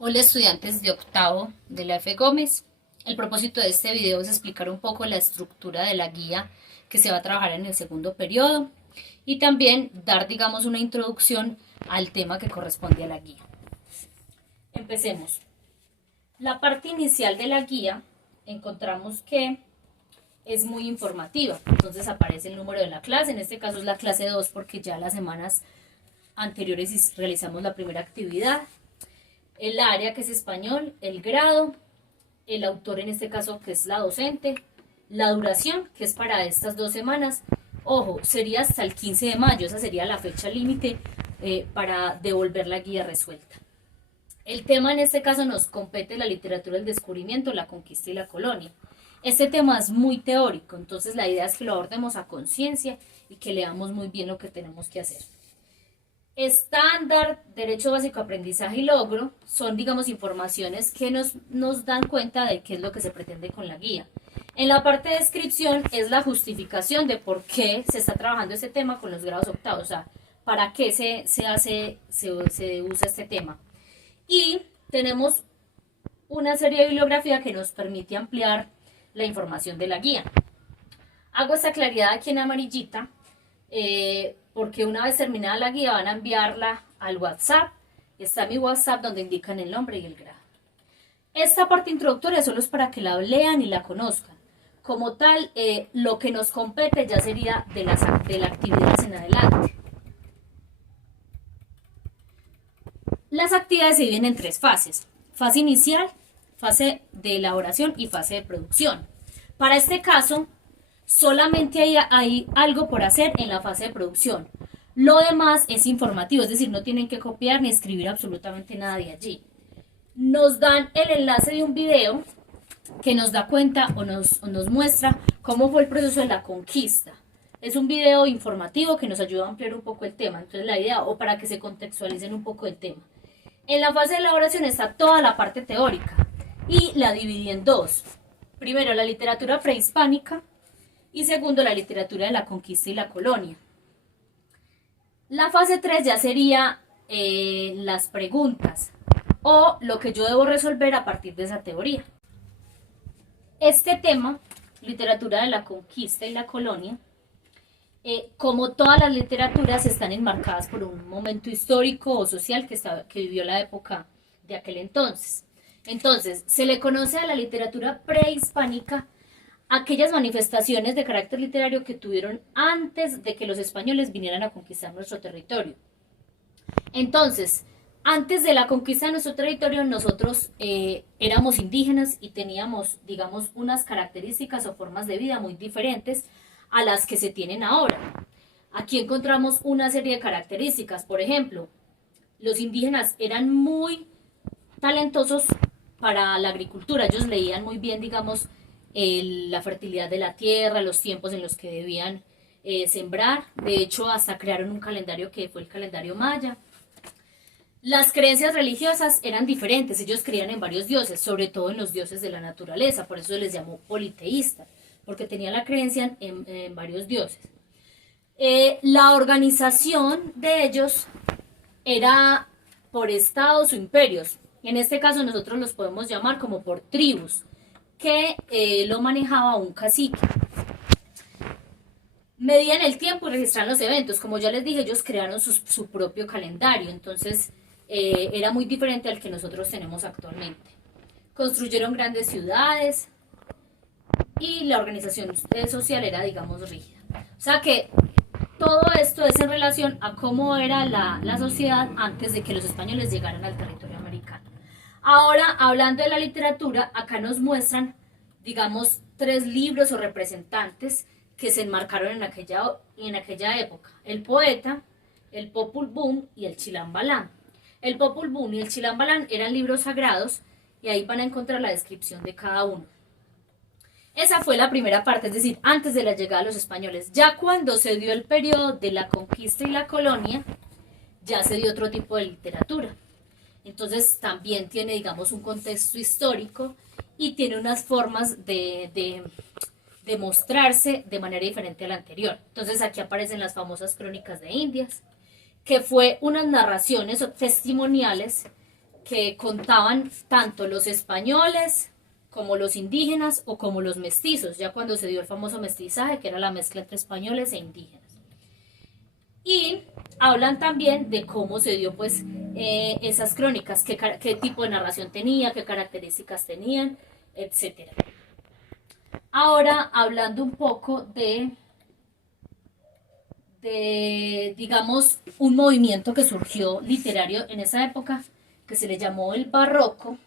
Hola estudiantes de octavo de la F. Gómez. El propósito de este video es explicar un poco la estructura de la guía que se va a trabajar en el segundo periodo y también dar, digamos, una introducción al tema que corresponde a la guía. Empecemos. La parte inicial de la guía encontramos que es muy informativa, entonces aparece el número de la clase, en este caso es la clase 2 porque ya las semanas anteriores realizamos la primera actividad, el área que es español, el grado, el autor en este caso que es la docente, la duración que es para estas 2 semanas. Ojo, sería hasta el 15 de mayo, esa sería la fecha límite para devolver la guía resuelta. El tema en este caso nos compete la literatura del descubrimiento, la conquista y la colonia. Este tema es muy teórico, entonces la idea es que lo abordemos a conciencia y que leamos muy bien lo que tenemos que hacer. Estándar, derecho básico, aprendizaje y logro son, digamos, informaciones que nos dan cuenta de qué es lo que se pretende con la guía. En la parte de descripción es la justificación de por qué se está trabajando este tema con los grados octavos, o sea, para qué se usa este tema. Y tenemos una serie de bibliografía que nos permite ampliar la información de la guía. Hago esta claridad aquí en amarillita porque una vez terminada la guía van a enviarla al WhatsApp. Está mi WhatsApp donde indican el nombre y el grado. Esta parte introductoria solo es para que la lean y la conozcan. Como tal, lo que nos compete ya sería de la actividad en adelante. Las actividades se dividen en 3 fases. Fase inicial, fase de elaboración y fase de producción. Para este caso, solamente hay algo por hacer en la fase de producción. Lo demás es informativo, es decir, no tienen que copiar ni escribir absolutamente nada de allí. Nos dan el enlace de un video que nos da cuenta o nos muestra cómo fue el proceso de la conquista. Es un video informativo que nos ayuda a ampliar un poco el tema. Entonces la idea, o para que se contextualicen un poco el tema. En la fase de elaboración está toda la parte teórica y la dividí en 2. Primero, la literatura prehispánica y segundo, la literatura de la conquista y la colonia. La fase 3 ya sería las preguntas o lo que yo debo resolver a partir de esa teoría. Este tema, literatura de la conquista y la colonia, como todas las literaturas, están enmarcadas por un momento histórico o social que vivió la época de aquel entonces. Entonces, se le conoce a la literatura prehispánica aquellas manifestaciones de carácter literario que tuvieron antes de que los españoles vinieran a conquistar nuestro territorio. Entonces, antes de la conquista de nuestro territorio, nosotros éramos indígenas y teníamos, digamos, unas características o formas de vida muy diferentes a las que se tienen ahora. Aquí encontramos una serie de características. Por ejemplo, los indígenas eran muy talentosos para la agricultura. Ellos leían muy bien, digamos, la fertilidad de la tierra, los tiempos en los que debían sembrar. De hecho, hasta crearon un calendario que fue el calendario maya. Las creencias religiosas eran diferentes. Ellos creían en varios dioses, sobre todo en los dioses de la naturaleza. Por eso se les llamó politeístas, porque tenían la creencia en varios dioses. La organización de ellos era por estados o imperios. En este caso nosotros los podemos llamar como por tribus, que lo manejaba un cacique. Medían el tiempo y registraban los eventos. Como ya les dije, ellos crearon su propio calendario, entonces era muy diferente al que nosotros tenemos actualmente. Construyeron grandes ciudades y la organización social era, digamos, rígida. O sea que todo esto es en relación a cómo era la sociedad antes de que los españoles llegaran al territorio americano. Ahora, hablando de la literatura, acá nos muestran, digamos, 3 libros o representantes que se enmarcaron en aquella época. El poeta, el Popul Vuh y el Chilam Balam. El Popul Vuh y el Chilam Balam eran libros sagrados y ahí van a encontrar la descripción de cada uno. Esa fue la primera parte, es decir, antes de la llegada de los españoles. Ya cuando se dio el periodo de la conquista y la colonia, ya se dio otro tipo de literatura. Entonces también tiene, digamos, un contexto histórico y tiene unas formas de mostrarse de manera diferente a la anterior. Entonces aquí aparecen las famosas crónicas de Indias, que fue unas narraciones o testimoniales que contaban tanto los españoles como los indígenas o como los mestizos, ya cuando se dio el famoso mestizaje, que era la mezcla entre españoles e indígenas. Y hablan también de cómo se dio pues esas crónicas, qué tipo de narración tenía, qué características tenían, etc. Ahora hablando un poco digamos, un movimiento que surgió literario en esa época, que se le llamó el barroco.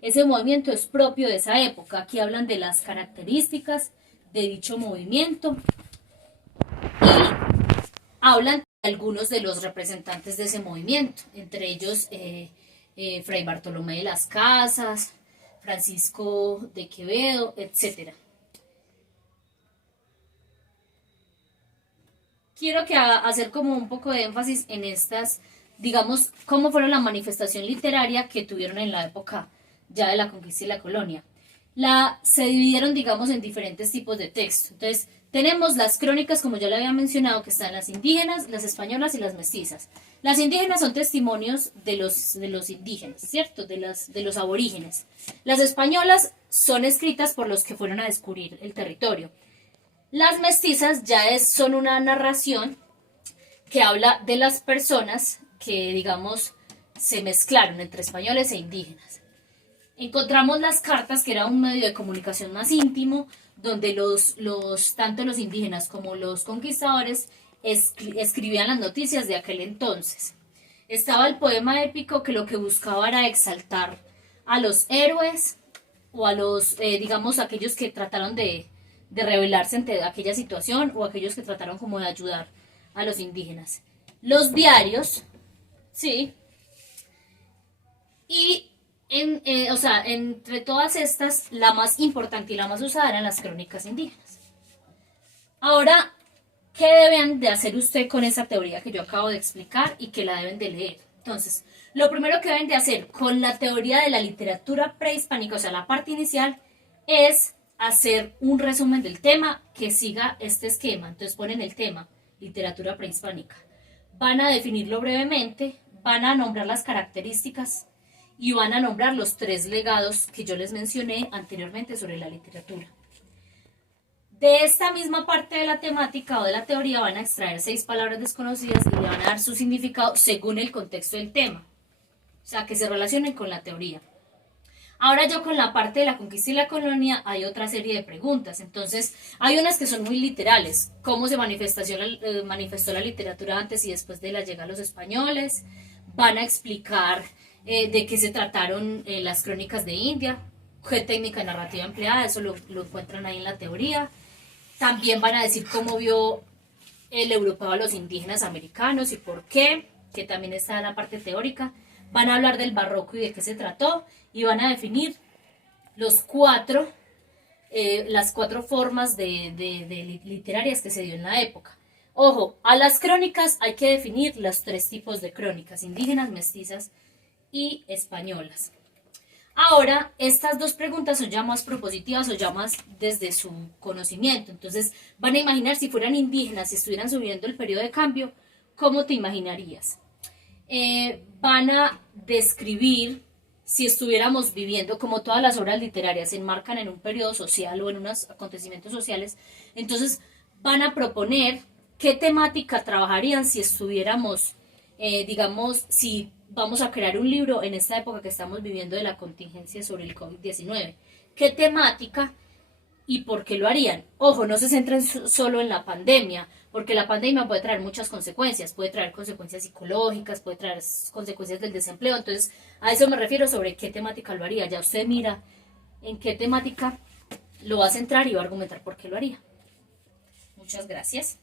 Ese movimiento es propio de esa época. Aquí hablan de las características de dicho movimiento y hablan de algunos de los representantes de ese movimiento, entre ellos Fray Bartolomé de las Casas, Francisco de Quevedo, etc. Quiero hacer como un poco de énfasis en estas, digamos, cómo fueron la manifestación literaria que tuvieron en la época ya de la conquista y la colonia. Se dividieron, digamos, en diferentes tipos de textos. Entonces, tenemos las crónicas, como ya le había mencionado, que están las indígenas, las españolas y las mestizas. Las indígenas son testimonios de los indígenas, ¿cierto? De los aborígenes. Las españolas son escritas por los que fueron a descubrir el territorio. Las mestizas son una narración que habla de las personas que, digamos, se mezclaron entre españoles e indígenas. Encontramos las cartas, que era un medio de comunicación más íntimo, donde tanto los indígenas como los conquistadores escribían las noticias de aquel entonces. Estaba el poema épico, que lo que buscaba era exaltar a los héroes o a digamos, aquellos que trataron de rebelarse ante aquella situación, o aquellos que trataron como de ayudar a los indígenas. Los diarios, sí, y entre todas estas, la más importante y la más usada eran las crónicas indígenas. Ahora, ¿qué deben de hacer usted con esa teoría que yo acabo de explicar y que la deben de leer? Entonces, lo primero que deben de hacer con la teoría de la literatura prehispánica, o sea, la parte inicial, es hacer un resumen del tema que siga este esquema. Entonces ponen el tema, literatura prehispánica. Van a definirlo brevemente, van a nombrar las características y van a nombrar los 3 legados que yo les mencioné anteriormente sobre la literatura. De esta misma parte de la temática o de la teoría van a extraer 6 palabras desconocidas y le van a dar su significado según el contexto del tema. O sea, que se relacionen con la teoría. Ahora yo con la parte de la conquista y la colonia hay otra serie de preguntas. Entonces, hay unas que son muy literales. ¿Cómo se manifestó la literatura antes y después de la llegada de los españoles? Van a explicar de qué se trataron las crónicas de India, qué técnica narrativa empleada, eso lo encuentran ahí en la teoría. También van a decir cómo vio el europeo a los indígenas americanos y por qué, que también está en la parte teórica. Van a hablar del barroco y de qué se trató, y van a definir las 4 formas literarias que se dio en la época. Ojo, a las crónicas hay que definir los 3 tipos de crónicas: indígenas, mestizas y españolas. Ahora, estas 2 preguntas son ya más propositivas o ya más desde su conocimiento. Entonces, van a imaginar si fueran indígenas, si estuvieran subiendo el periodo de cambio, ¿cómo te imaginarías? Van a describir si estuviéramos viviendo, como todas las obras literarias se enmarcan en un periodo social o en unos acontecimientos sociales. Entonces van a proponer qué temática trabajarían si estuviéramos, digamos, si vamos a crear un libro en esta época que estamos viviendo de la contingencia sobre el COVID-19. ¿Qué temática y por qué lo harían? Ojo, no se centren solo en la pandemia, porque la pandemia puede traer muchas consecuencias, puede traer consecuencias psicológicas, puede traer consecuencias del desempleo. Entonces, a eso me refiero sobre qué temática lo haría. Ya usted mira en qué temática lo va a centrar y va a argumentar por qué lo haría. Muchas gracias.